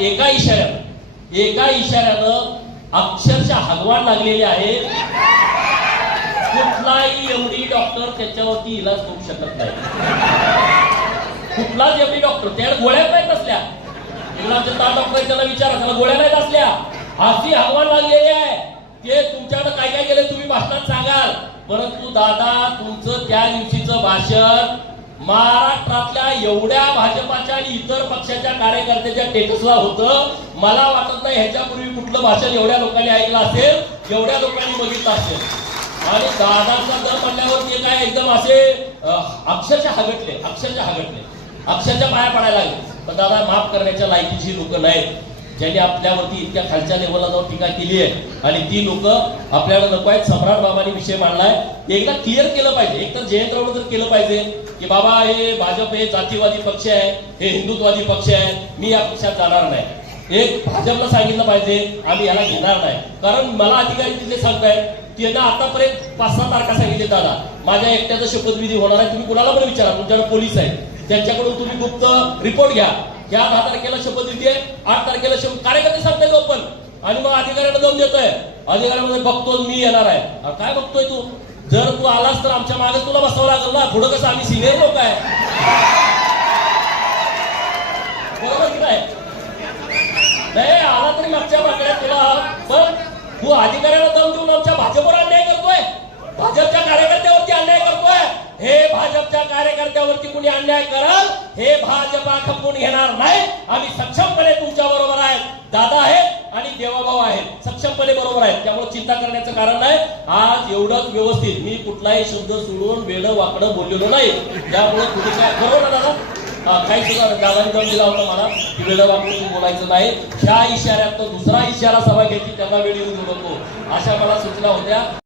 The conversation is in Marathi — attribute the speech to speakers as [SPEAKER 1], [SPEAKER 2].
[SPEAKER 1] एका इशाऱ्यानं एका इशाऱ्यानं अक्षरशः हगवान लागलेले आहेत कुठलाही एवढी डॉक्टर त्याच्यावरती इलाज करू शकत नाही. कुठलाच एवढी डॉक्टर त्या गोळ्या नाहीत असल्या. इंग्लंडचे दहा डॉक्टर त्याला विचारा त्याला गोळ्या नाहीत असल्या. हाती हगवान लागलेली आहे. ते तुमच्याकडे काय काय केलं तुम्ही भाषणात सांगाल. परंतु दादा तुमचं त्या दिवशीचं भाषण महाराष्ट्रातल्या एवढ्या भाजपाच्या आणि इतर पक्षाच्या कार्यकर्त्याच्या टेटसला होतं. मला वाटत नाही ह्याच्यापूर्वी कुठलं भाषण एवढ्या लोकांनी ऐकलं असेल एवढ्या लोकांनी बघितलं असेल. आणि दादाचा दर म्हणल्यावर ते काय एकदम असे अक्षरशः हगटले अक्षरशः हगटले. अक्षरशः पाया पडायला लागले. पण दादा माफ करण्याच्या लायकीची लोक नाहीत. ज्यांनी आपल्यावरती इतक्या खालच्या लेवलला जाऊन टीका केली आहे. आणि ती लोक आपल्याला नको आहेत. सम्राट बाबांनी विषय मांडलाय. एकदा क्लिअर केलं पाहिजे. एक तर जयंतराव तर केलं पाहिजे की बाबा हे भाजप हे जातीवादी पक्ष आहे हे हिंदुत्वादी पक्ष आहे मी या पक्षात जाणार नाही. एक भाजपला सांगितलं पाहिजे आम्ही याला घेणार नाही. कारण मला अधिकारी तिथे सांगतायत त्यांना आतापर्यंत पाच सहा तारखा सांगितले दादा. माझ्या एकट्याचा शपथविधी होणार आहे. तुम्ही कुणाला पण विचारा. तुमच्याकडे पोलीस आहेत. त्यांच्याकडून तुम्ही गुप्त रिपोर्ट घ्या. या दहा तारखेला शपथ आहे आठ तारखेला शपथ कार्यकर्ते सांगताय ओपन हो आणि मग अधिकाऱ्यांना जाऊन देतोय. अधिकाऱ्यांमध्ये बघतो मी येणार आहे. काय बघतोय तू? जर तू आलास तर आमच्या मागे तुला बसावं लागेल ना. पुढं कसं आम्ही सिनियर लोक आहे. बरोबर की नाही? नाही आला तरी मागच्या मागण्या तुला पण तू अधिकाऱ्याला जाऊन देऊन आमच्या भाजपवर अन्याय करतोय. भाजपच्या कार्यकर्त्यावरती अन्याय करतोय. हे भाजपच्या कार्यकर्त्यावरती कुणी अन्याय करल? हे भाजपा खपवून घेणार नाही. आम्ही सक्षमपणे तुमच्या बरोबर आहेत. दादा आहेत आणि देवाभाऊ आहेत. सक्षमपणे बरोबर आहेत. त्यामुळे चिंता करण्याचं कारण नाही. आज एवढंच व्यवस्थित. मी कुठलाही शब्द सोडून वेळ वाकडं बोललेलो नाही. त्यामुळे तुम्ही काय बरोबर ना दादा? काही सुद्धा दादांनी दिला होता मला. की वेळ वापरून बोलायचं नाही. ह्या इशाऱ्यात दुसरा इशारा सभा घ्यायची त्यांना वेळ येऊ नको. अशा मला सूचना होत्या.